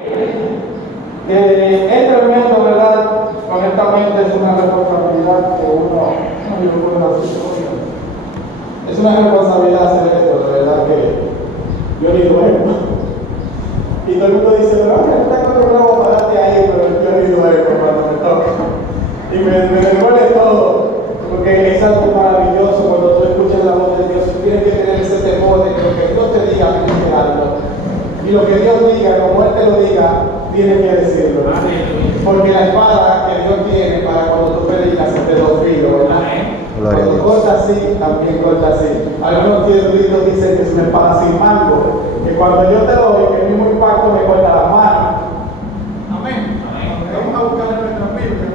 Es tremendo, ¿verdad? Honestamente es una responsabilidad que uno no puede hacer. Es una responsabilidad hacer esto, de verdad que yo ni duermo. Y todo el mundo dice, no, que está acostumbrado a pararte ahí, pero yo ni duermo cuando me toca. Y me duele todo, porque es algo maravilloso cuando tú escuchas la voz de Dios y tienes que tener ese temor de que lo que Dios te diga, tienes que darlo. Y lo que Dios diga, como Él te lo diga, tienes que decirlo. Porque la espada que Dios tiene para cuando tú predicas es de dos filos, ¿verdad? Cuando corta así, también corta así. Algunos eruditos dicen que es una espada sin mango, que cuando yo te doy, el mismo impacto me corta las manos. Amén. Vamos a buscar en nuestra Biblia.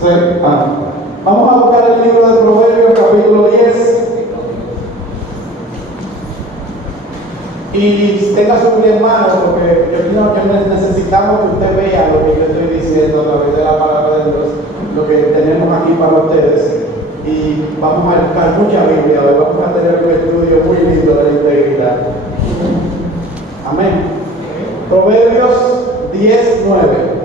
Sí. Vamos a buscar el libro de Proverbios, capítulo 10. Y tenga su Biblia en mano, porque yo creo que necesitamos que usted vea lo que yo estoy diciendo a través de la palabra de Dios, lo que tenemos aquí para ustedes. Y vamos a buscar mucha Biblia, hoy vamos a tener un estudio muy lindo de la integridad. Amén. Proverbios 10:9.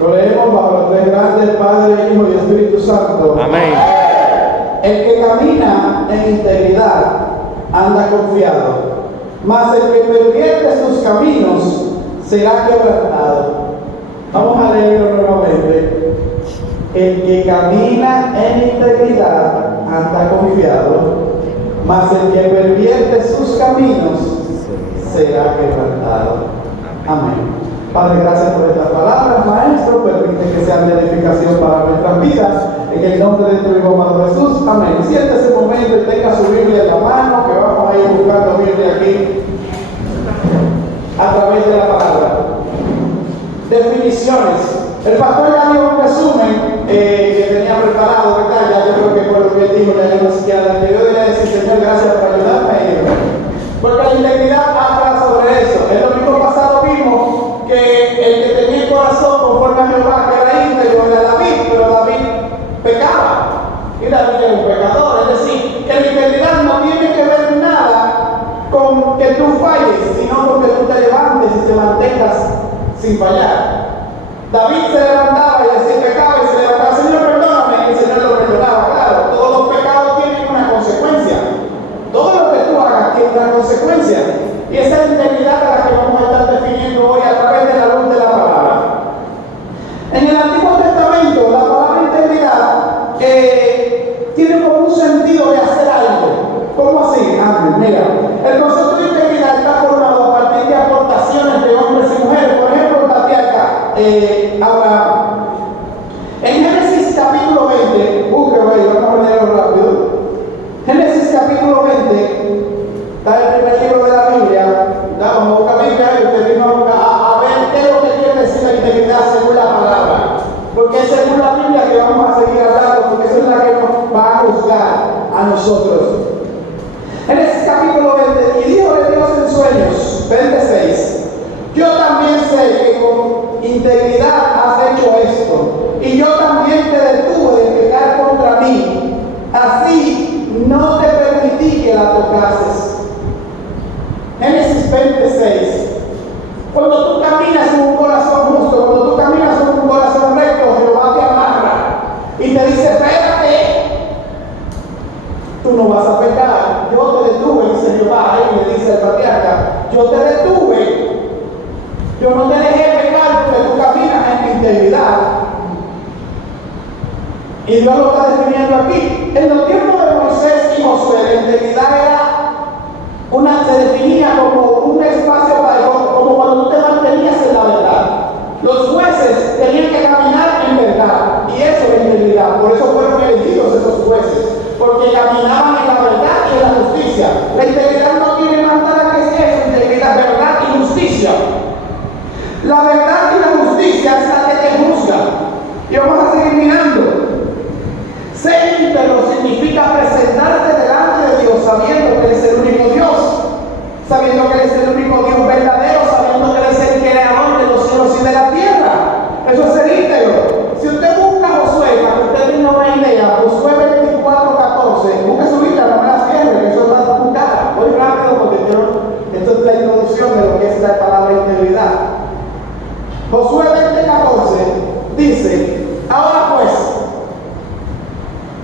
Lo leemos bajo los tres grandes, Padre, Hijo y Espíritu Santo. Amén. El que camina en integridad anda confiado, mas el que pervierte sus caminos será quebrantado. Vamos a leerlo nuevamente. El que camina en integridad anda confiado, mas el que pervierte sus caminos será quebrantado. Amén. Padre, gracias por estas palabras, Maestro. Permite que sean de edificación para nuestras vidas. En el nombre de tu Hijo amado Jesús. Amén. Siéntese ese momento y tenga su Biblia en la mano, que vamos a ir buscando Biblia aquí a través de la palabra. Definiciones. El pastor ya dio un resumen que tenía preparado, ¿verdad? Ya yo creo que por lo que él dijo, ya yo no siquiera le debo de decir, Señor, gracias por ayudarme a ir. Porque la integridad habla sobre eso. El domingo pasado vimos que el que tenía el corazón conforme a Jehová, que era íntegro, era David, pero David pecaba. Y David era un pecador. Es decir, que la integridad no tiene que ver nada con que tú falles, sino con que tú te levantes y te mantengas sin fallar. David se levantaba y decía pecaba y se levantaba, Señor, perdóname, y el Señor lo perdonaba. Claro, todos los pecados tienen una consecuencia. Todo lo que tú hagas tiene una consecuencia. Y esa es la integridad a la que vamos a estar definiendo hoy a través de la luz de la palabra. En el Antiguo Testamento, la palabra integridad tiene como un sentido de hacer algo. ¿Cómo así? Mira, el concepto de integridad está formado a partir de aportaciones de hombres y mujeres. Por ejemplo, el patriarca Abraham. En Génesis capítulo 20, búsquelo ahí, vamos a leerlo rápido. Génesis capítulo 20, está el primer libro de la Biblia. Vamos a buscar Biblia y usted vino a ver qué es lo que quiere decir la integridad según la palabra. Porque es según la Biblia que vamos a seguir hablando, porque esa es la que nos va a juzgar a nosotros. Génesis capítulo 20, y dijo Dios en sueños, 26. Yo también sé que con integridad has hecho esto, y yo también te detuve de pecar contra mí. Así no te permití que la tocases. Génesis 26. Cuando tú caminas con un corazón justo, cuando tú caminas con un corazón recto, Jehová te amarra y te dice, espérate, tú no vas a pecar. Yo te detuve, dice Jehová, y le dice el patriarca, yo te detuve. Yo no te dejé pecar porque tú caminas en integridad. Y Dios lo está definiendo aquí. En los tiempos de Moisés y Josué, la integridad se definía como un espacio para como cuando tú te mantenías en la verdad. Los jueces tenían que caminar en verdad. Y eso es la integridad. Por eso fueron elegidos esos jueces. Porque caminaban en la verdad y en la justicia. La integridad no tiene más nada que eso. Integridad, verdad y justicia. La verdad y la justicia es la que te juzga. Y vamos a seguir mirando. Ser íntegro significa presentarte delante de Dios sabiendo que Él es el único Dios, sabiendo que Él es el único Dios verdadero, sabiendo que Él es el creador de los cielos y de la tierra. Eso es ser íntegro. Si usted busca Josué, para que usted tenga una idea, Josué 24:14, busque su Biblia, no me las cierre, que eso va a buscar. Voy rápido porque esto es la introducción de lo que es la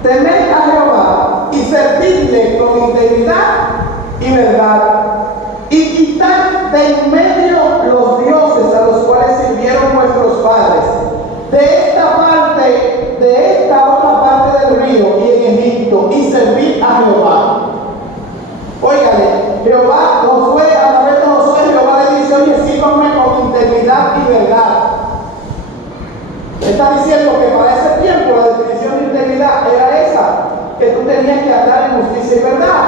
temed a Jehová y servidle con integridad y verdad, y quitad de en medio los dioses a los cuales sirvieron vuestros padres, de esta otra parte del río y en Egipto, y servid a Jehová. Óigale, Jehová, Josué, a través de Josué, Jehová le dice: oye, sírvanme con integridad y verdad. Está diciendo que para ese tiempo la definición de integridad era esa, que tú tenías que andar en justicia y verdad.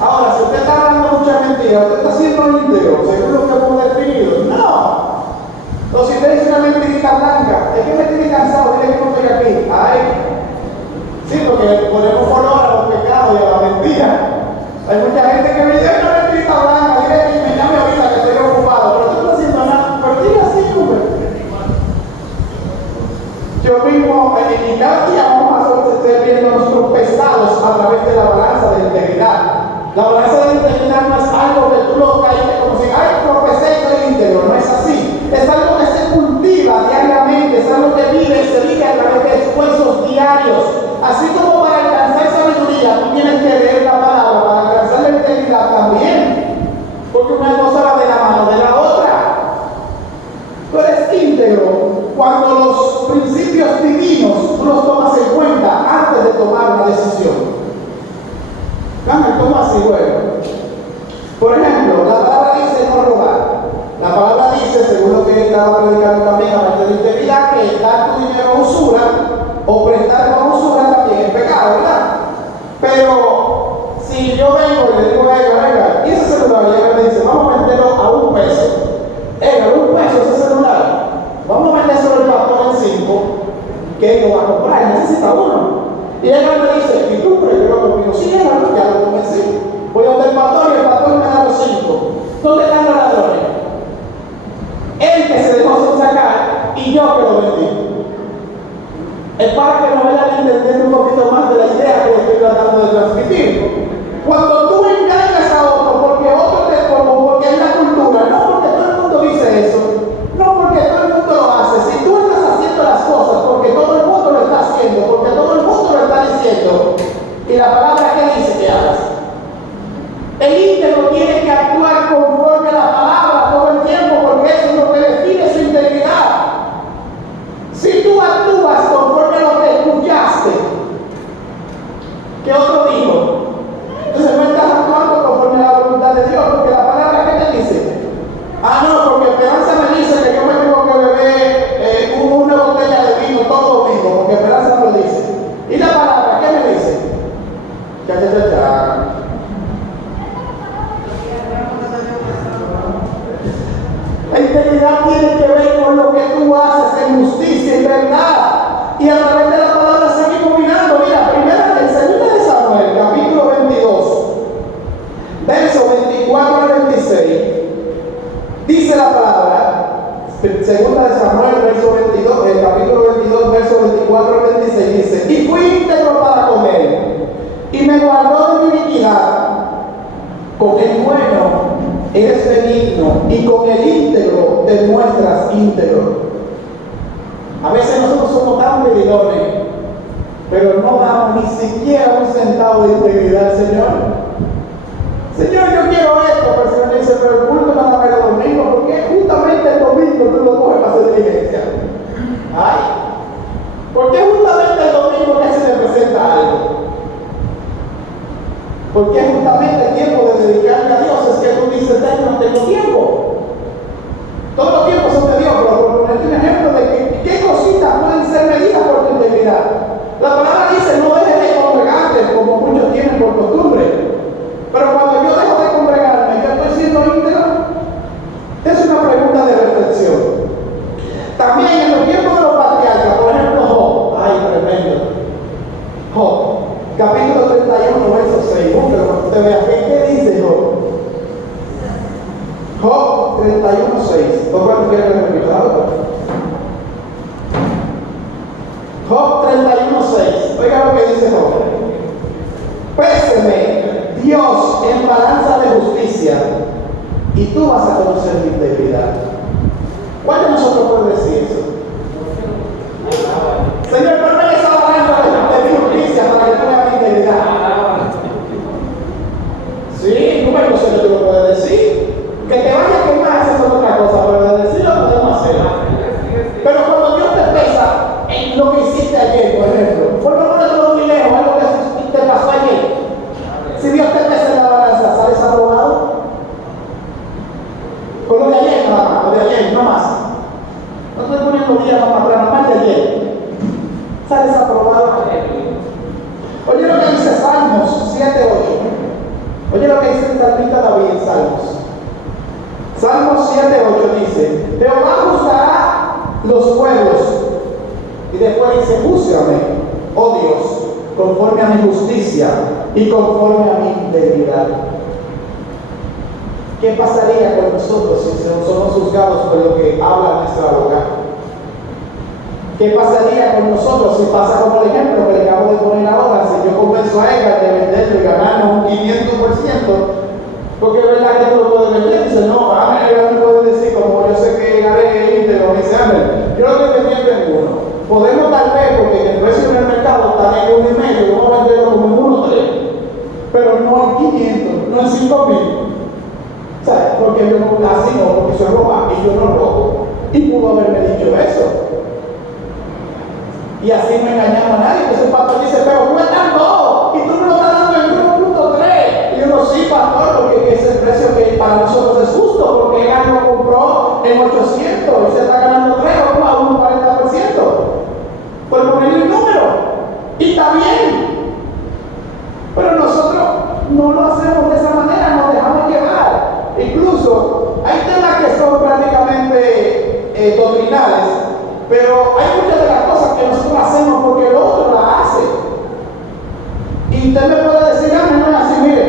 Ahora, si usted está hablando mucha mentira, usted está siendo íntegro, según lo que hemos definido. No. O si usted dice una mentirita blanca, es que me tiene cansado, dile que no estoy aquí. Ay, sí, porque ponemos color a los pecados y a la mentira. Hay mucha gente que me dice: una mentirita blanca, dile que me llame ahorita que estoy ocupado, pero tú no estás haciendo nada. Pero diga así, hombre. Yo mismo, y cada día vamos a estar viendo nuestros pesados a través de la balanza de integridad. La balanza de integridad no es algo que tú lo caíste como si, ay, tropecé y soy íntegro. No es así. Es algo que se cultiva diariamente, es algo que vive y se vive a través de esfuerzos diarios. Así como para alcanzar sabiduría, tú tienes que leer la palabra, para alcanzar la integridad también. Porque una cosa va de la mano de la otra. Tú eres íntegro cuando los principios divinos tú los tomas en cuenta antes de tomar una decisión. ¿Cómo así, bueno? Por ejemplo, la palabra dice no robar. La palabra dice, según lo que estaba predicando también, aparte de integridad, que dar tu dinero a usura o prestar con usura también es pecado, ¿verdad? Pero si yo vengo y le digo a ella: venga, y ese celular, y ella me dice: vamos a venderlo a $1. $1 ese celular. Vamos a vendérselo al pastor en 5, que él lo va a comprar, necesita uno. Y ella me dice: ¿y tú crees que lo conmigo? Sí, ya lo convencí. Voy a donde el pastor y el pastor me da los 5. ¿Dónde están los ladrones? Él que se dejó sin sacar y yo que lo vendí. Es para que nos vayan entendiendo un poquito más de la idea que estoy tratando de transmitir. Cuando tú engañas a otro porque otro te como, porque es la cultura, no porque todo el mundo dice eso, no porque todo el mundo lo hace. Si tú estás haciendo las cosas porque todo el mundo lo está haciendo, porque todo el mundo lo está diciendo, y la palabra que dice que hagas, el íntegro tiene que actuar conforme a la palabra todo el tiempo, porque eso es lo que define su integridad. Si tú actúas conforme a lo que escuchaste que otro dijo, entonces no estás actuando conforme a la voluntad de Dios, porque la palabra que te dice: ah, no, porque Esperanza me dice que yo me tengo que beber una botella de vino todo domingo, porque Esperanza me lo dice. ¿Y la palabra qué me dice? Ya. La integridad tiene que ver con lo que tú haces en justicia y verdad. Y a través de la palabra seguimos mirando. Mira, primero en 2 de Samuel, capítulo 22, versos 24 al 26, dice la palabra, 2 de Samuel, verso 22, el capítulo 22, versos 24 al 26, dice: y fui íntegro para con él, y me guardó de mi iniquidad. Con el bueno eres benigno, y con el íntegro te muestras íntegro. A veces nosotros somos tan medidones, pero no damos ni siquiera un centavo de integridad al Señor. Señor, yo quiero esto, pero el Señor dice: pero el culto no va a los domingos, porque justamente el domingo tú lo coges para hacer diligencia. Ay, porque justamente el domingo que se te presenta algo. Porque justamente el tiempo de dedicarme a Dios es que tú dices: no tengo tiempo. Todos los tiempos son de Dios, pero por ponerte un ejemplo de que qué cositas pueden ser medidas por tu integridad. La palabra dice: no dejes de congregarte, como muchos tienen por costumbre. Pero cuando yo dejo de congregarme, ¿yo estoy siendo íntegro? Es una pregunta de reflexión. También en los tiempos de los patriarcas, por ejemplo Job, ay, tremendo. Job, capítulo 31, verso 6. Búsquelo para que usted vea qué dice Job. Job 31, 6. ¿Por cuánto quiere que repita? Job 31, 6. Oiga lo que dice Job: péseme Dios en balanza de justicia, y tú vas a conocer mi integridad. ¿Cuál de nosotros puede decir eso? Señor, ponme esa balanza ayer, por ejemplo. Por lo menos todo muy lejos, algo que te pasó ayer. Si Dios te pesa en la balanza, ¿sales aprobado? Con lo de ayer nada más, lo de ayer, no más. No estoy poniendo días para atrás, nada más de ayer. ¿Sales aprobado? Oye lo que dice Salmos 7:8. Oye lo que dice el salmista David en Salmos. Salmos 7:8 dice: Jehová juzgará los pueblos. Y después dice: júzgame, oh Dios, conforme a mi justicia y conforme a mi integridad. ¿Qué pasaría con nosotros si somos juzgados por lo que habla nuestra boca? ¿Qué pasaría con nosotros si pasa como el ejemplo que le acabo de poner ahora? Si yo convenzo a Edgar de venderlo y ganarnos un 500%, porque es verdad que tú lo puedes vender. Dice: no, Edgar no puede decir, como yo sé que gané y te lo dice Amber. Yo lo estoy vendiendo en uno. Podemos tal vez, porque el precio en el mercado está en 1,5, vamos a venderlo como en 1,3, pero no en 500, no en 5,000. ¿Sabes? Porque yo no así no, porque soy roba y yo no robo. Y pudo haberme dicho eso. Y así no engañamos a nadie. Entonces el pastor dice: pero cuestan 2 y tú me lo estás dando en 1,3. Y uno: sí, pastor, porque ese es el precio que para nosotros es justo, porque él lo compró en 800 y se está ganando 3 o a un 40%. Por ponerle el número. Y está bien. Pero nosotros no lo hacemos de esa manera, nos dejamos llevar. Incluso hay temas que son prácticamente doctrinales, pero hay muchas de las cosas que nosotros hacemos porque el otro la hace. Y usted me puede decir: ah, no es así, mire,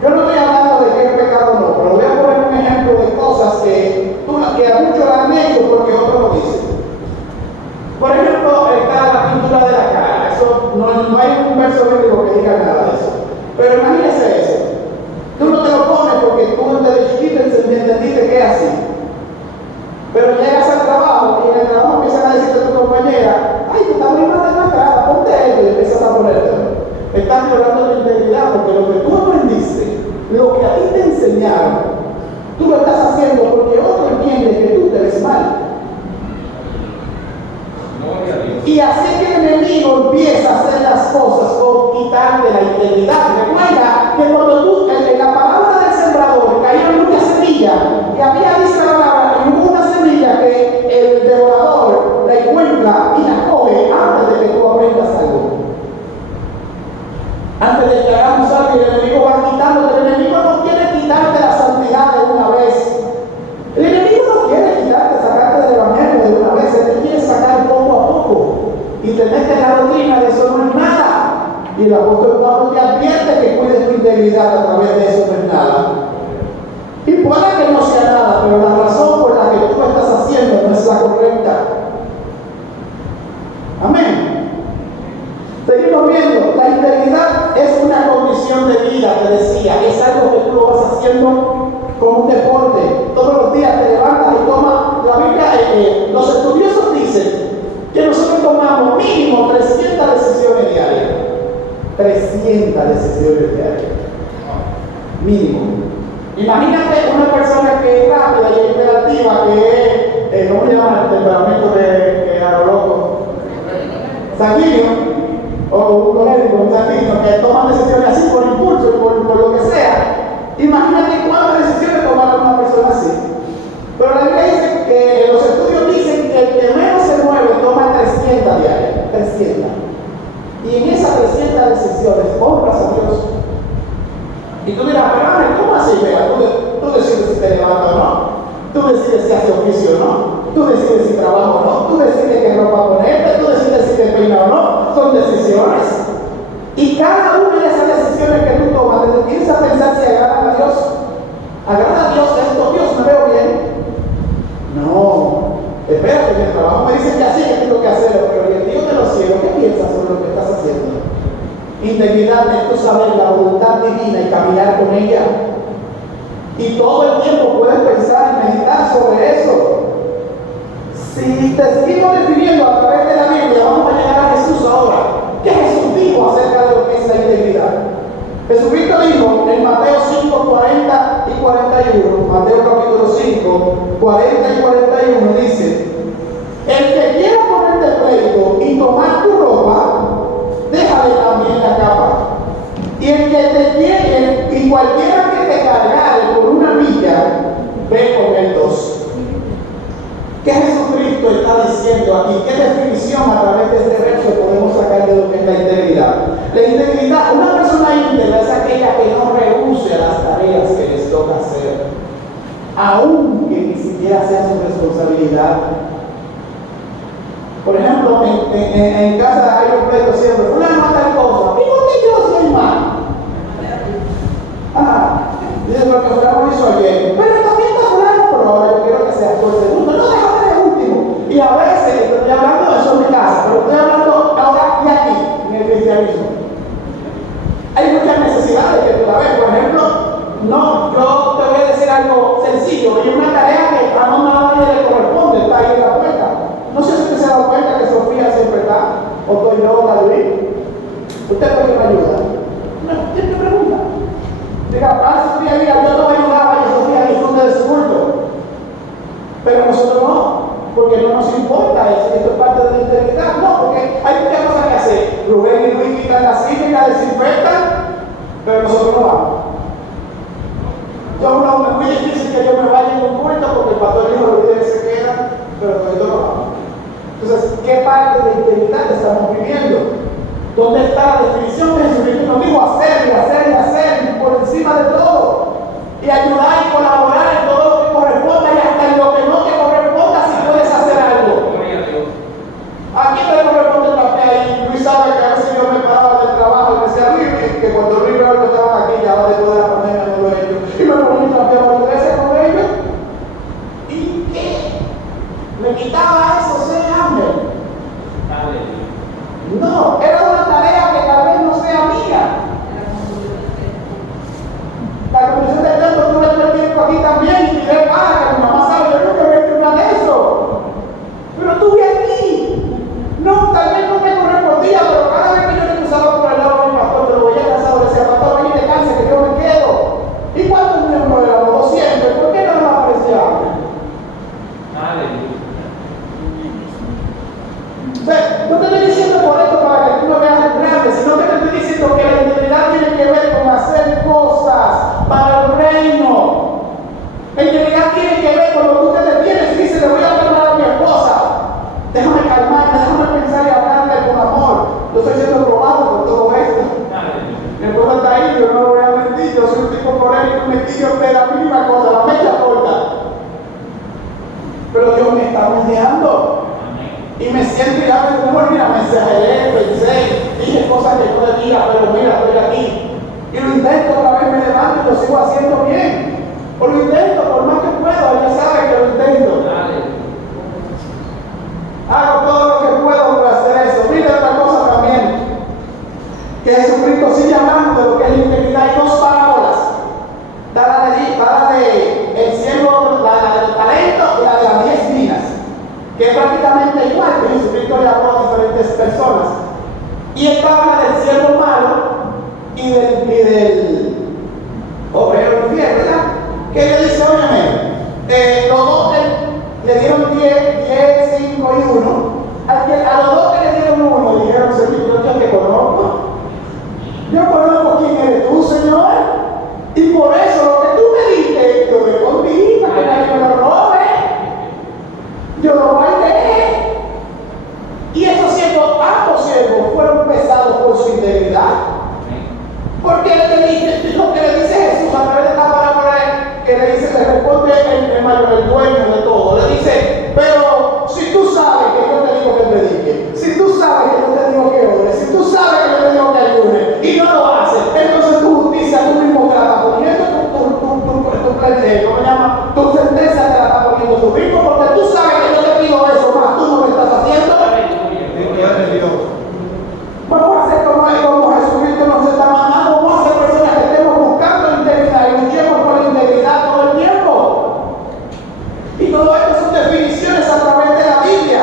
yo no estoy hablando de que es pecado o no, pero voy a poner un ejemplo de cosas que a muchos la han hecho porque otros lo dicen. Por ejemplo, está la pintura de la cara. Eso no hay un verso bíblico que diga nada de eso. Pero imagínese eso. Tú no te lo pones porque tú desde chiquito entendiste que es así. Pero llegas al trabajo y en el trabajo empiezan a decirte a tu compañera: ay, tú estás muy mal demacrada, ponte esto, y empiezas a ponértelo. Estás violando la integridad, porque lo que tú aprendiste, lo que a ti te enseñaron, tú lo estás haciendo porque otro entiende que tú te ves mal. Y así que el enemigo empieza a hacer las cosas con quitarte la integridad. Recuerda que cuando tú, en la palabra del sembrador, cayeron muchas semillas, y había dice la palabra que hubo una semilla que el devorador la encuentra y la coge antes de que tú aprendas algo. Antes de que hagamos algo, y el enemigo va quitando. El enemigo no quiere quitarte la santidad de una vez. El enemigo no quiere quitarte, sacarte del evangelio de una vez. Él quiere sacar poco a poco. Y te mete en la doctrina de eso no es nada. Y el apóstol Pablo te advierte que cuides tu integridad a través de eso no es nada. Y puede que no sea nada, pero la razón por la que tú estás haciendo no es la correcta. Amén. Seguimos viendo. La integridad es una condición de vida, te decía. Es algo que tú lo vas haciendo como un deporte. Todos los días te levantas y tomas. La Biblia, los estudiosos dicen que nosotros tomamos mínimo 300 decisiones diarias. 300 decisiones diarias. Mínimo. Imagínate una persona que es rápida y imperativa, que es, ¿cómo se llama el temperamento de a lo loco? Sanguíneo. O un colérico, un sanguíneo, que toma decisiones así por impulso, por lo que sea. Imagínate cuántas decisiones tomará una persona así. Pero la Biblia dice que los estudios dicen que el que menos se mueve toma 300 diarias. 300. Y en esas 300 decisiones honras a Dios. Y tú dirás: pero ¿cómo así? Mira, tú decides si te levantas o no. Tú decides si haces oficio o no. Tú decides si trabajas o no. Tú decides qué ropa ponerte. Tú decides si te peinas o no. Son decisiones. Y cada una de esas decisiones que tú tomas, te tienes a pensar si agradan a Dios. ¿Agrada a Dios esto? Dios, ¿me veo bien? No. Espérate, en el trabajo me dicen que así que tengo que hacerlo, pero el Dios de los cielos, ¿qué piensas sobre lo que estás haciendo? Integridad es tú saber la voluntad divina y caminar con ella. Y todo el tiempo puedes pensar y meditar sobre eso. Si te seguimos definiendo a través de la Biblia, vamos a llegar a Jesús ahora. ¿Qué Jesús dijo acerca de lo que es la integridad? Jesucristo dijo en Mateo 5, 40 y 41, Mateo capítulo 5, 40 y 41, dice: el que quiera ponerte pleito y tomar tu integridad. Por ejemplo, en casa hay un pleito siempre, fulano hace tal cosa, ¿y por qué yo soy mal? Dice, porque fulano hizo ayer, pero también está fulano, pero ahora yo quiero que sea por segundo, no, déjame de último. Y a veces, estoy hablando de eso en mi casa, pero estoy hablando ahora y aquí, en el cristianismo. Hay muchas necesidades que tú la ves, por ejemplo, no, yo te voy a decir algo sencillo, hay una tarea que a mamá nadie le corresponde, está ahí en la puerta. No sé si usted se ha dado cuenta que Sofía siempre está, o estoy yo, la Luis. ¿Usted puede que me ayuda? No, siempre pregunta. Diga, Sofía, mira, yo te voy a ayudar para que Sofía disfrute de su culto. Pero nosotros no, porque no nos importa eso, esto es parte de la integridad. No, porque hay muchas cosas que hacer. Rubén y Luis quitan la silla y la desinfectan, pero nosotros no vamos. Yo no, es muy difícil que yo me vaya en un culto porque el pastor dijo los líderes se quedan, pero nosotros no vamos. Entonces, ¿qué parte de integridad estamos viviendo? ¿Dónde está la definición que Jesucristo nos dijo? Hacer y hacer y hacer por encima de todo. Y ayudar y colaborar en todo lo que corresponda y hasta en lo que no te corresponda si puedes hacer algo. ¿A quién le corresponde el café ahí? Luis sabe que a veces yo me paraba del trabajo y me decía, Luis, que cuando Luis y Raúl estaban aquí, ya después de la pandemia no lo he hecho. Y me ponía a café a la iglesia con ellos. ¿Y qué? ¿Me quitaba eso, ser hambre? No, era una tarea que tal vez no sea mía. La comisión de templo tuve todo el tiempo aquí también y tiré para que mi mamá sabe, yo nunca había hecho nada de eso. Pero estuve aquí. No, tal vez no me correspondía, pero cada vez que yo le cruzaba por el lado de mi pastor, me lo veía cansado, le decía, pastor, ven y descanse, que yo me quedo. ¿Y cuántos miembros éramos? 200. ¿Por qué no nos aparecía hambre? No te estoy diciendo por esto para que tú me veas grande, sino que te estoy diciendo que la integridad tiene que ver con hacer cosas para el reino. La integridad tiene que ver con lo que usted detienes y dice, le voy a hablar a mi esposa. Déjame calmarme, déjame pensar y hablarle con amor. Yo estoy siendo probado por todo esto. Mi esposa está ahí, yo no lo voy a mentir, yo soy un tipo polémico, me quillo de la mínima cosa, la mecha corta. Pero Dios me está moldeando. Y me siento y ya mejor, mira, me exageré, pensé, dije cosas que no debía, pero mira, estoy aquí. Y lo intento, otra vez me levanto y lo sigo haciendo bien. O lo intento, por más que puedo, ella sabe que lo intento. Hago todo lo que puedo para hacer eso. Mira otra cosa también, que Jesucristo sigue hablando de lo que es la integridad. Hay dos parábolas. La de el siervo, la del talento y la de las 10 minas, que es prácticamente igual, que Jesucristo le habló a diferentes personas. Y esta habla del siervo malo y del obrero infiel, ¿verdad? Que le dice, óyeme, los dos le dieron 10, 5 y 1. A los dos que le dieron 1 le dijeron, Señor, yo te conozco. Yo conozco quién eres tú, Señor. Y por eso lo que tú me diste, yo me contigo, para que nadie me lo robe. Yo lo guardé. Y esos siervos, ambos siervos, fueron pesados por su integridad. Porque lo que le dice Jesús a través de la parábola, que le dice, le responde el dueño de todo. Le dice, pero si tú sabes que yo te digo que predique, si tú sabes que yo te digo que ore, si tú sabes que yo te digo que ayude, y no lo haces, entonces tu justicia tú mismo te la estás poniendo, tu sentencia te la estás poniendo tú mismo, porque tú sabes que yo te pido eso, más tú no lo estás haciendo. Vamos a hacer como Jesucristo nos está mandando, vamos a ser personas que estemos buscando integridad y luchemos por la integridad todo el tiempo. Y todo esto son definiciones a través de la Biblia.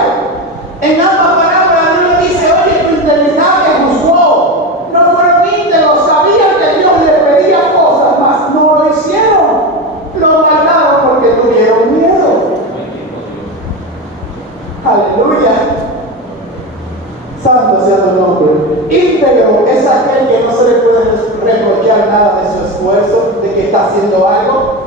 En ambas parábolas Dios le dice, oye, tu integridad que juzgó, no fueron íntegros, sabían que Dios les pedía cosas, mas no lo hicieron. Lo guardaron porque tuvieron miedo. Aleluya. Santo sea tu nombre. Íntegro es aquel que no se le puede reprochar nada de su esfuerzo, de que está haciendo algo.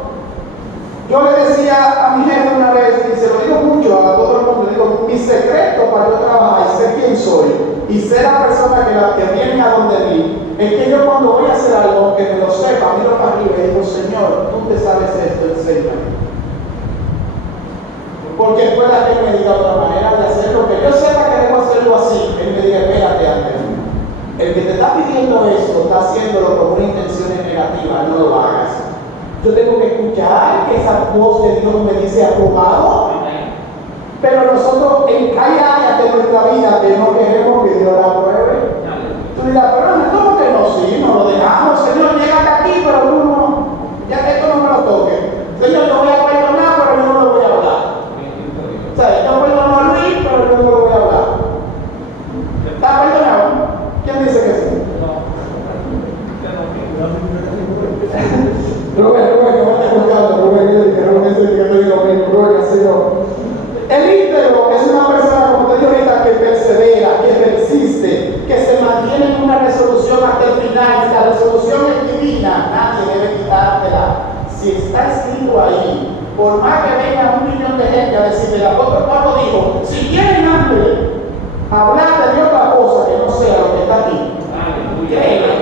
Yo le decía a mi jefe una vez, y se lo digo mucho a todo el mundo, digo, mi secreto para yo trabajar y ser quien soy, y ser la persona que viene a donde mí, es que yo cuando voy a hacer algo, que me lo sepa, miro para arriba y digo, Señor, tú te sabes esto, enséñame. porque pueda que él me diga otra manera de hacerlo, que yo sepa que debo hacerlo así, él me diga, espérate antes. El que te está pidiendo eso está haciéndolo con una intención negativa, no lo hagas. Yo tengo que escuchar que esa voz de Dios me dice aprobado, pero nosotros hay áreas de nuestra vida que no queremos que Dios la apruebe. Tú dirás, pero ¿cómo que no? Sí, no lo dejamos, Señor, llégate aquí, pero tú no, ya que esto no me lo toque. Señor, yo voy a perdonar, pero yo no lo voy a hablar. O sea, yo perdono a Luis, pero yo no lo voy a hablar. ¿Está perdonado? ¿Quién dice que sí? Rubén, que me está escuchando, El íntegro es una persona, como te digo ahorita, que persevera, que persiste, que se mantiene en una resolución hasta el final. Si la resolución es divina, nadie debe quitártela. Si está escrito ahí, por más que venga 1 millón de gente a decirle, el apóstol Pablo dijo, si tienen hambre, hablad de otra cosa que no sea lo que está aquí.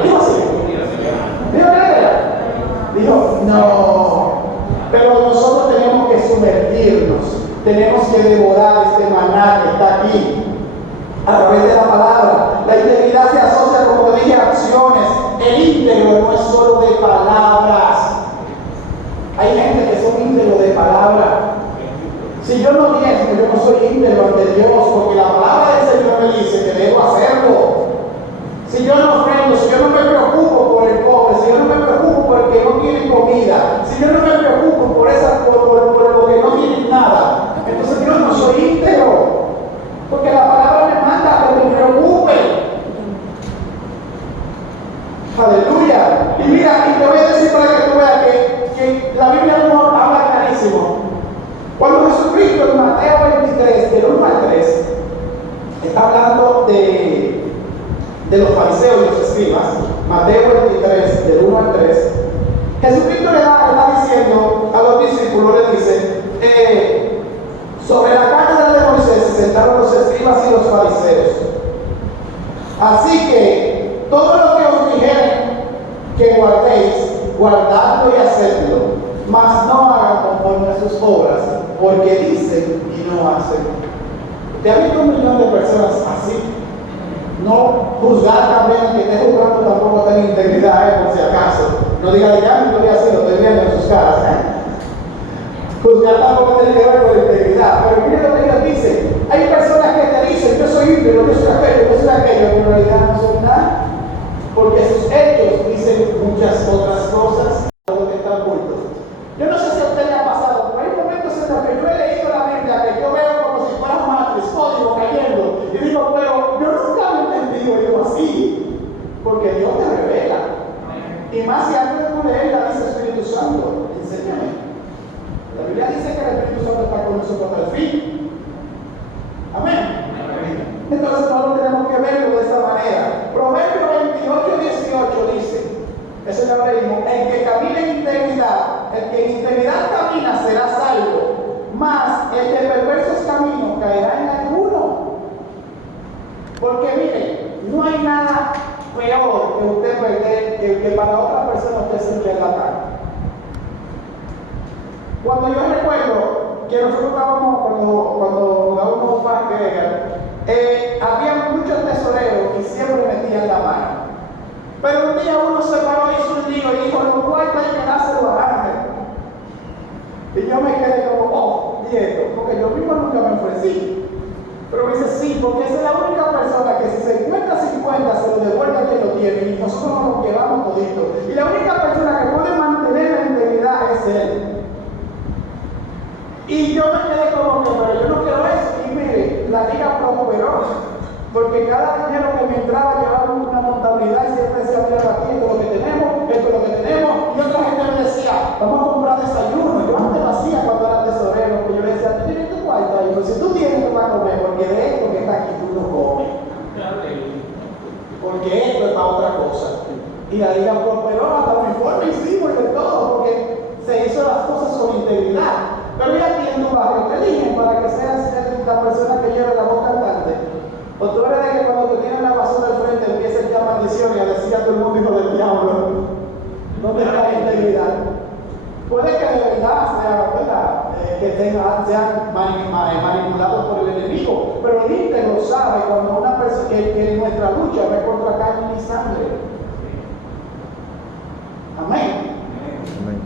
Dijo así. Dijo, no. Pero nosotros tenemos que sumergirnos, tenemos que devorar este maná que está aquí a través de la palabra. La integridad se asocia, como dije, a acciones. El íntegro no es solo de palabras. Hay gente que son íntegros de palabra. Si yo no diezmo, yo no soy íntegro ante Dios, porque la palabra del Señor me dice que debo hacerlo. Si yo no ofrendo, si yo no me preocupo por el pobre, si yo no me preocupo por el que no tiene comida, si yo no me preocupo por lo que no tienen nada, entonces yo no soy íntegro. Porque la palabra me manda a que me preocupe. Aleluya. Y mira, y te voy a decir para que tú veas que la Biblia no habla clarísimo. Cuando Jesucristo en Mateo 23, del 1 al 3, está hablando de los fariseos y los escribas, Mateo 23, del 1 al 3, Jesucristo le está diciendo a los discípulos, le dice, sobre la cátedra de Moisés se sentaron los escribas y los fariseos. Así que todo lo que os dijeren que guardéis, guardadlo y hacedlo, mas no hagan conforme a sus obras, porque dicen y no hacen. ¿Te ha visto 1 millón de personas así? No juzgar también, el que esté juzgando tampoco tiene integridad, por si acaso. No diga, ya no voy a hacer, lo estoy viendo en sus caras. Juzgar tampoco tiene que ver con la integridad. Pero mire lo que Dios dice. Hay personas que te dicen, yo soy íntegro, yo soy aquello, yo soy aquello, pero en realidad no son nada. Porque sus hechos dicen muchas otras cosas, lo que está oculto. Yo no sé si a usted le ha pasado, pero hay momentos en los que yo he leído la Biblia que yo veo como si fuera matriz, código cayendo, y digo, pero yo nunca lo he entendido, digo así, porque Dios te revela. Y más si antes de tú leerla dice Espíritu Santo, enséñame. La Biblia dice que el Espíritu Santo está con nosotros hasta el fin. Amén. Entonces nosotros tenemos que verlo de esa manera. Proverbio 28:18 dice, eso ya lo leímos, el que camina en integridad, el que en integridad camina será salvo, mas el de perversos caminos caerá en alguno. Porque mire, no hay nada peor que usted perder que para otra persona usted se le ataque. Cuando yo recuerdo que nosotros estábamos, cuando jugábamos básquet, había muchos tesoreros que siempre metían la mano. Pero un día uno se paró, hizo un lío y dijo, los cuartos hay que dárselo a Ángel. Y yo me quedé como, oh, y esto, porque yo mismo nunca me ofrecí. Pero me dice, sí, porque esa es la única persona que si se encuentra 50 se lo devuelve a quien lo tiene y nosotros nos lo llevamos todito. Y la única persona que puede mantener la integridad es él. Y yo me quedé como que, pero yo no quiero eso. Y mire, la liga prosperó. Porque cada dinero que me entraba llevaba una contabilidad y siempre decía, mira, aquí esto es lo que tenemos, esto es lo que tenemos. Y otra gente me decía, vamos a comprar desayuno. Yo antes lo hacía cuando era tesorero, porque yo le decía, tú tienes tu cuarto ahí, pero si tú tienes, tú vas a comer, porque de esto que está aquí tú no comes. Porque esto es para otra cosa. Y la liga prosperó, hasta uniforme hicimos y de todo, porque se hizo las cosas con integridad. Pero ya aquí en tu barrio te eligen para que seas la persona que lleve la voz cantante. O tú eres de que cuando te tienen la basura al frente empieza a echar maldición y a decir a todo el mundo hijo del diablo. No te da integridad. Puede que de verdad sea, ¿verdad? Que sean no es contra carne ni sangre. Amén.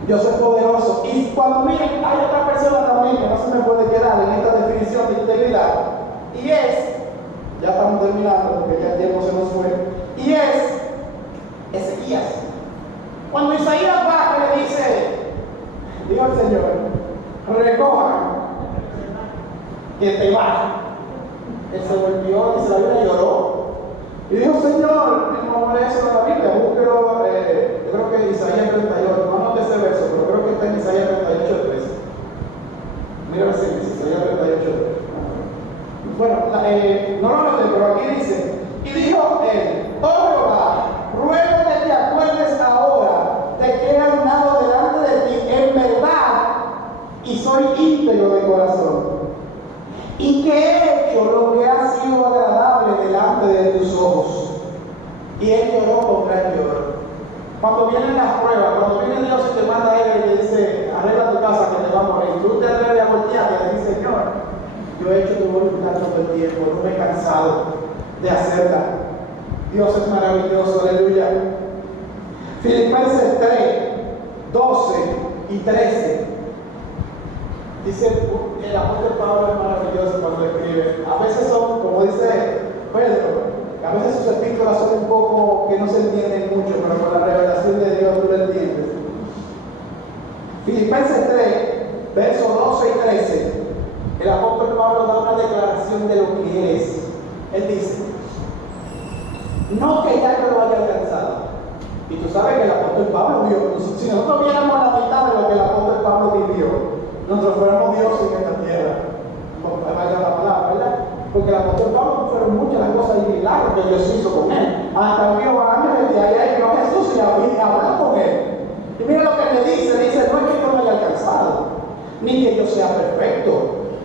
Dios es poderoso. Y cuando miren, hay otra persona también que no se me puede quedar en esta definición de integridad. Y es, ya estamos terminando porque ya el tiempo se nos fue. Y es Ezequías. Cuando Isaías va y le dice, dijo el Señor, recojan que te va. Él se volvió, dice la Biblia, lloró. Y dijo, Señor, no me eso en la Biblia, búsquelo, yo creo que Isaías 38, no anote ese verso, pero creo que está en Isaías 38, 13. Mira así, dice Isaías 38, 13. Bueno, no lo noté, pero aquí dice, y dijo él, oh Jehová, ruego que te acuerdes ahora de que he andado delante de ti en verdad y soy íntegro de corazón, y que he hecho lo que ha sido agradable delante de tus ojos. Y él lloró con gran lloro. Cuando vienen las pruebas, cuando viene Dios y te manda a él y le dice, arregla tu casa que te va a morir, tú te atreves a voltear y le dices, Señor, yo he hecho tu voluntad todo el tiempo, no me he cansado de hacerla. Dios es maravilloso, aleluya. Filipenses 3, 12 y 13. Dice, el apóstol Pablo es maravilloso cuando escribe. A veces son, como dice Pedro, a veces sus epístolas son un poco que no se entienden mucho, pero con la revelación de Dios tú lo entiendes. Filipenses 3, versos 12 y 13, el apóstol Pablo da una declaración de lo que es. Él dice, no que ya yo lo haya alcanzado. Y tú sabes que el apóstol Pablo vio, si nosotros viéramos la mitad de lo que el apóstol Pablo vivió, nosotros fuéramos Dios en esta tierra. Vaya la palabra, ¿verdad? Porque el apóstol Pablo fueron muchas las cosas y milagros que Dios hizo con él. Hasta vio ángeles de allá y vio a Jesús y habló con él. Y mira lo que le dice, no es que yo me haya alcanzado, ni que yo sea perfecto,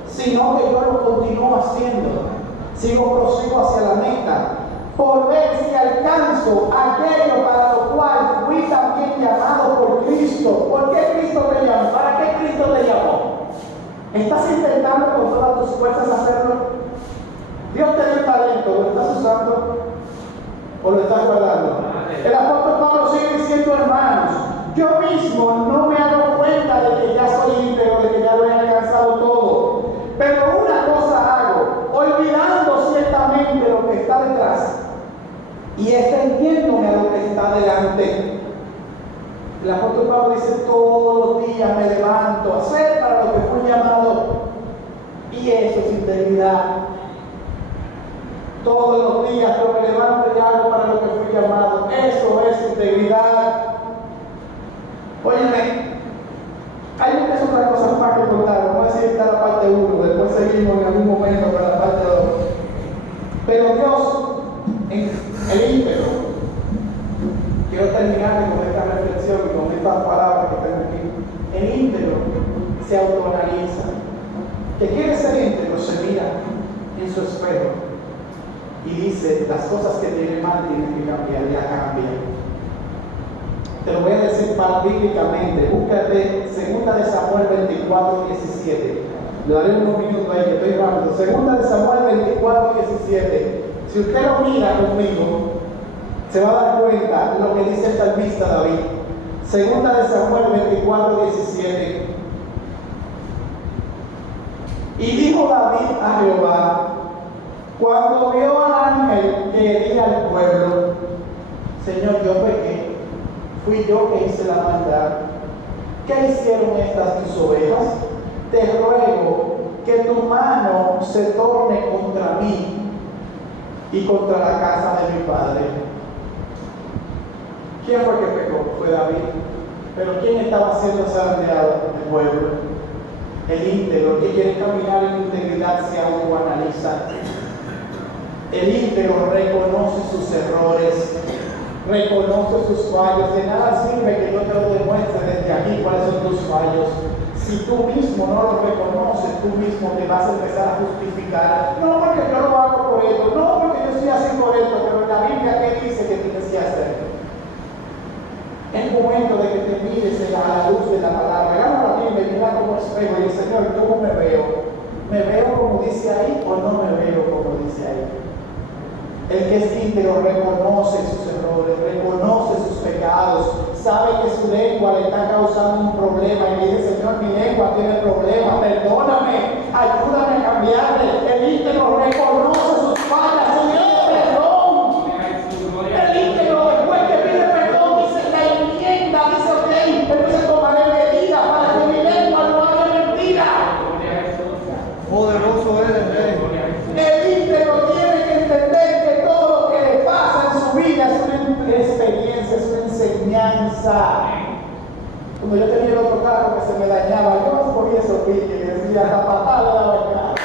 sino que yo lo continúo haciendo. Prosigo hacia la meta, por ver si alcanzo aquello para lo cual fui también llamado por Cristo. ¿Por qué Cristo te llamó? ¿Para qué Cristo te llamó? ¿Estás intentando con todas tus fuerzas hacerlo? Dios te dio un talento, ¿lo estás usando o lo estás guardando? El apóstol Pablo sigue diciendo, hermanos, yo mismo no me he dado cuenta de que ya soy íntegro, de que ya lo he alcanzado todo. Pero una cosa hago, olvidando ciertamente lo que está detrás y extendiéndome a lo que está delante. El apóstol Pablo dice, todos los días me levanto a hacer para lo que fui llamado. Y eso es integridad. Todos los días yo me levanto y hago para lo que fui llamado. Eso es integridad. Óyeme, hay muchas otras cosas más que contar. Vamos a decir esta la parte 1, después seguimos en algún momento para la parte 2. Pero Dios, en el íntegro, quiero terminar con esta reflexión y con estas palabras que tengo aquí. El íntegro se autoanaliza. Que quiere ser íntegro se mira en su espejo y dice, las cosas que tiene mal tienen que cambiar, ya cambian. Te lo voy a decir bíblicamente. Búscate 2 de Samuel 24, 17. Le daré unos minutos ahí, que estoy rápido. 2 de Samuel 24, 17. Si usted lo mira conmigo, se va a dar cuenta lo que dice el salmista David. 2 de Samuel 24, 17. Y dijo David a Jehová, cuando vio al ángel que hería al pueblo, Señor, yo pequé, fui yo que hice la maldad. ¿Qué hicieron estas tus ovejas? Te ruego que tu mano se torne contra mí y contra la casa de mi padre. ¿Quién fue que pecó? Fue David. Pero ¿quién estaba siendo zarandeado? El pueblo. El íntegro, que quiere caminar en integridad, se autoanaliza. El íntegro reconoce sus errores, reconoce sus fallos. De nada sirve que yo te lo demuestre desde aquí cuáles son tus fallos. Si tú mismo no lo reconoces, tú mismo te vas a empezar a justificar. No porque yo lo hago por esto, no porque yo estoy así por esto, pero en la Biblia, ¿qué dice que tienes que hacer? Es el momento de que te mires a la luz de la palabra. Agarra la Biblia y mira como espejo y dice, Señor, ¿cómo me veo? ¿Me veo como dice ahí o no me veo como dice ahí? El que es íntegro reconoce sus errores, reconoce sus pecados, sabe que su lengua le está causando un problema y dice: Señor, mi lengua tiene problemas, perdóname, ayúdame a cambiarle. El íntegro reconoce sus fallas, su perdón. El íntegro, después que pide perdón, dice la enmienda, dice: ok, entonces tomaré medidas para que mi lengua no hable mentira. Poderoso eres, Rey. El íntegro tiene que entender que todo lo que le pasa en su vida es una experiencia, es una enseñanza. Cuando yo tenía el otro carro que se me dañaba, yo no cogía esos piques y decía: la patada le daba el carro.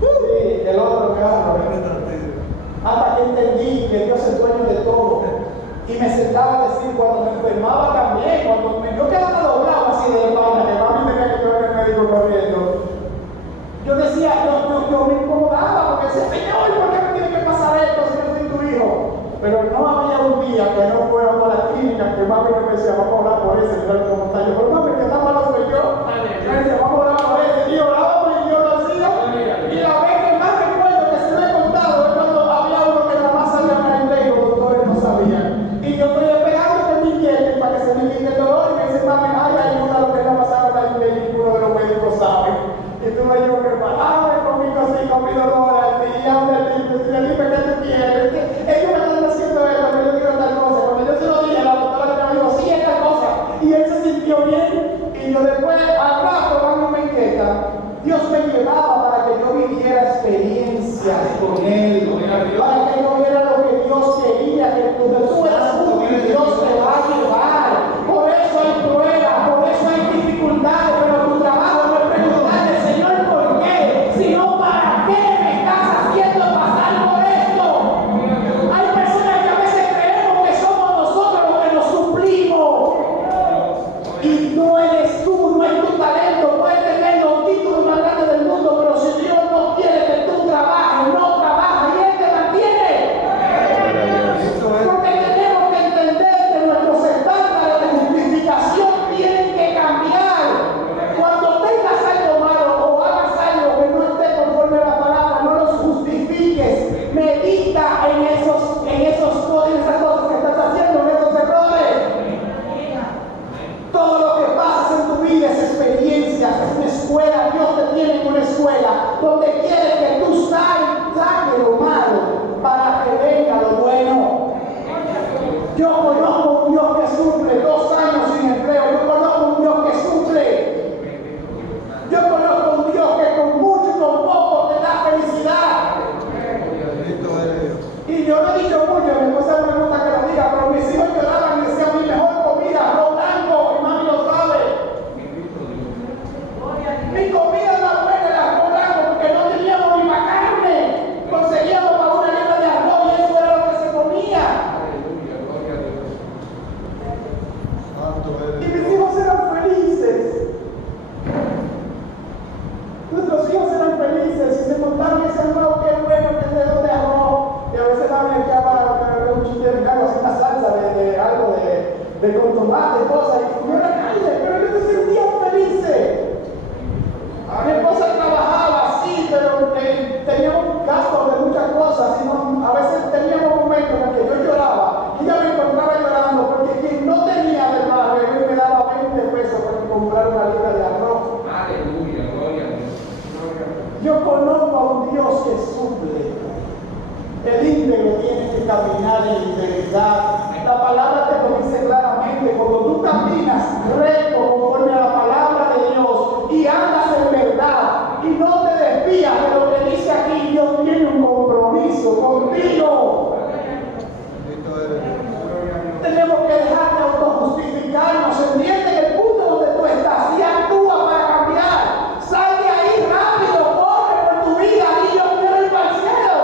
Sí, el otro carro. Hasta que entendí que Dios es dueño de todo. Y me sentaba a decir, cuando me enfermaba también, yo quedaba doblado así de espalda, que mami tenía que llevar al médico corriendo. Yo decía, yo me incomodaba porque decía: Señor, ¿por qué me tiene que pasar esto si yo soy tu hijo? Pero no había un día que no fuéramos a la clínica que mami me decía: vamos a orar por ese, mira cómo está. Yo: pero mami, que está malo soy yo. Me decía: vamos a orar por ese. Y orábamos y yo lo hacía. Y la vez que más recuerdo que se me ha contado es cuando había uno que nada más sabía hablar inglés y los doctores no sabían. Y yo estoy esperando que me inyecten para que se me quite el dolor. Y me dice: mami, ay, ayuda, lo que nada más sabe hablar inglés y ninguno de los médicos sabe. Y tú me digo que paraba conmigo así, con mi dolor, y habla el dime qué tú quieres. Ellos me están haciendo esto, pero yo quiero tal cosa. Cuando yo se lo dije, la doctora me dijo: sí, esta cosa. Y él se sintió bien. Y yo después, al rato, cuando me inquieta, Dios me llevaba para que yo viviera experiencias con Él. Para que yo viera lo que Dios quería, que donde tú eres útil, Dios te va a llevar. Por eso hay pruebas, por eso hay dificultades, pero tu trabajo no es preguntarle: Señor, ¿por qué? Sino, ¿para qué me estás haciendo pasar por esto? Hay personas que a veces creemos que somos nosotros los que nos suplimos. Y no eres tú, no es tu talento, puedes tener los títulos más grandes del mundo, pero si Dios no quiere que tú trabajes, no trabajas y Él te mantiene. Porque tenemos que entender que nuestros estándares de justificación tienen que cambiar. Cuando tengas algo malo o hagas algo que no esté conforme a la palabra, no los justifiques. Medita en esas cosas que estás haciendo, en esos errores. Todo lo que pasas en tu vida es experiencia, es una escuela. Dios te tiene en una escuela donde quiere que tú saques lo malo para que venga lo bueno. Yo conozco un Dios que sufre 2 años sin empleo. Yo conozco un Dios que sufre. Yo conozco un Dios que con mucho y con poco te da felicidad. Y yo no he dicho mucho, mi esposa me gusta que lo diga, pero mis hijos lloraban y decían: mi mejor comida, arroz blanco, y mami lo sabe. Mi comida es la buena, el arroz blanco, porque no teníamos ni para carne. Conseguíamos para una libra de arroz y eso era lo que se comía. Y mis hijos eran felices. Nuestros hijos eran felices y se montaron y decían: no, qué bueno que es de arroz. Y a veces me echaba un chiste de algo así, una salsa de algo de con tomate y cosas. Y yo era calle, pero yo te sentía felices. Mi esposa trabajaba así, pero teníamos gastos de muchas cosas. Y a veces teníamos momentos en que yo lloraba y ella me encontraba llorando porque quien no tenía de barrio me daba 20 pesos para comprar una libra de arroz. Aleluya, gloria a Dios. Yo conozco a un Dios que suple. El íntegro tiene que caminar en integridad. La palabra te lo dice claramente. Cuando tú caminas recto conforme a la palabra de Dios y andas en verdad y no te desvías de lo que dice aquí, Dios tiene un compromiso contigo. Tenemos que dejar de autojustificarnos. Entiende el punto donde tú estás y actúa para cambiar. Sal de ahí rápido, corre por tu vida y yo quiero ir para el cielo.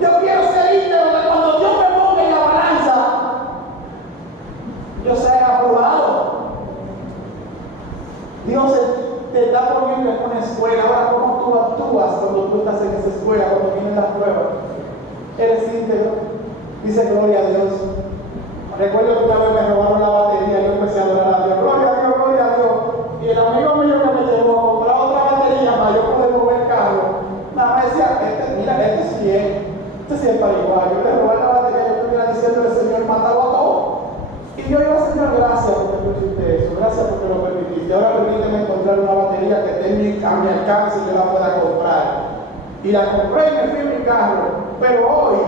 Yo quiero ser íntegro, que cuando Dios me ponga en la balanza, yo sea aprobado. Dios te está poniendo en una escuela. Ahora, ¿cómo tú actúas cuando tú estás en esa escuela, cuando vienen las pruebas? Eres íntegro. Dice: gloria a Dios. Recuerdo que una vez me robaron la batería y yo empecé a adorar a Dios. Gloria a Dios, gloria a Dios. Y el amigo mío que me llevó a comprar otra batería para yo poder mover el carro, nada más decía: mira, este sí es. esté a mi alcance y yo la pueda comprar. Y la compré y me fui en mi carro. Pero hoy,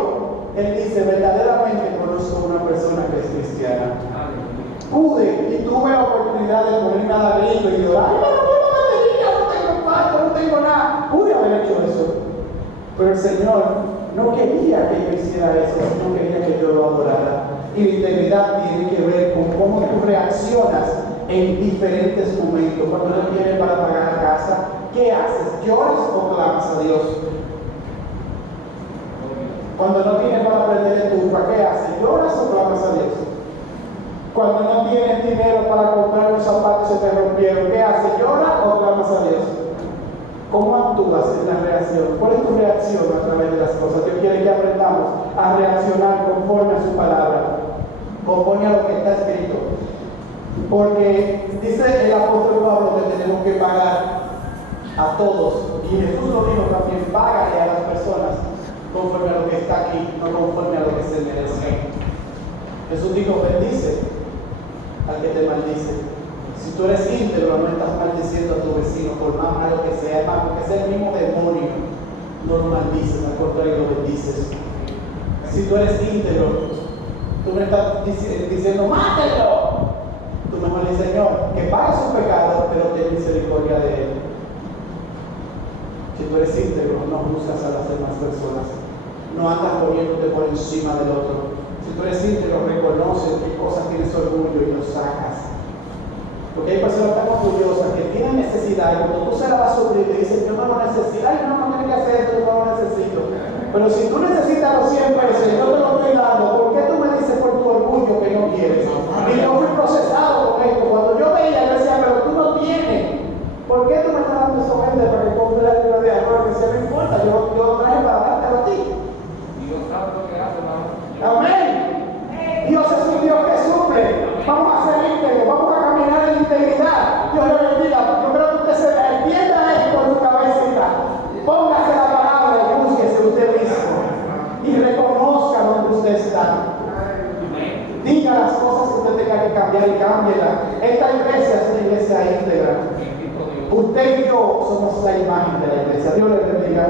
él dice, verdaderamente conozco a una persona que es cristiana. Pude y tuve la oportunidad de ponerme a dar grito y llorar. ¡Ay, no tengo batería, no tengo cuarto, no tengo nada! Pude haber hecho eso. Pero el Señor no quería que yo hiciera eso, no quería que yo lo adorara. Y la integridad tiene que ver con cómo tú reaccionas en diferentes momentos. Cuando no tienes para pagar la casa, ¿qué haces? ¿Lloras o clamas a Dios? Cuando no tienes para prender el turba, ¿qué haces? ¿Lloras o clamas a Dios? Cuando no tienes dinero para comprar unos zapatos y se te rompieron, ¿qué haces? ¿Lloras o clamas a Dios? ¿Cómo actúas en la reacción? ¿Cuál es tu reacción a través de las cosas? Dios quiere que aprendamos a reaccionar conforme a su palabra, conforme a lo que está escrito. Porque dice el apóstol Pablo que tenemos que pagar a todos. Y Jesús lo dijo también, págale a las personas conforme a lo que está aquí, no conforme a lo que se merece. Jesús dijo, bendice al que te maldice. Si tú eres íntegro, no estás maldiciendo a tu vecino, por más malo que sea, aunque sea el mismo demonio, no lo maldices, al contrario, lo bendices. Si tú eres íntegro, tú no estás diciendo, ¡mátelo! Tú mejor dices, Señor, que pague su pecado, pero ten misericordia de él. Si tú eres íntegro, no juzgas a las demás personas, no andas poniéndote por encima del otro. Si tú eres íntegro, reconoces qué cosas tienes orgullo y lo sacas. Porque hay personas tan orgullosas que tienen necesidad y cuando tú se la vas a suplir te dicen, yo no lo necesito, ay, no tiene que hacer esto, yo no lo necesito. Pero si tú necesitas los 100 pesos y yo te lo estoy dando, ¿por qué tú me dices por tu orgullo que no quieres? Y yo fui procesado con esto. Cuando yo veía, yo decía, pero tú no tienes. ¿Por qué tú me estás dando eso gente para que compre la libra de arroz? Que no importa, yo lo traje para dártelo a ti. Dios sabe lo que hace, hermano. Amén. Dios es un Dios que suple. Vamos a ser íntegros, vamos a caminar en integridad. Dios le bendiga. Yo creo que usted se entienda esto con su cabecita. Póngase la palabra y búsquese usted mismo. Y reconozca donde usted está. Diga las cosas que usted tenga que cambiar y cámbiela. Esta iglesia es una iglesia íntegra. Usted y yo somos la imagen de la iglesia. Dios le bendiga.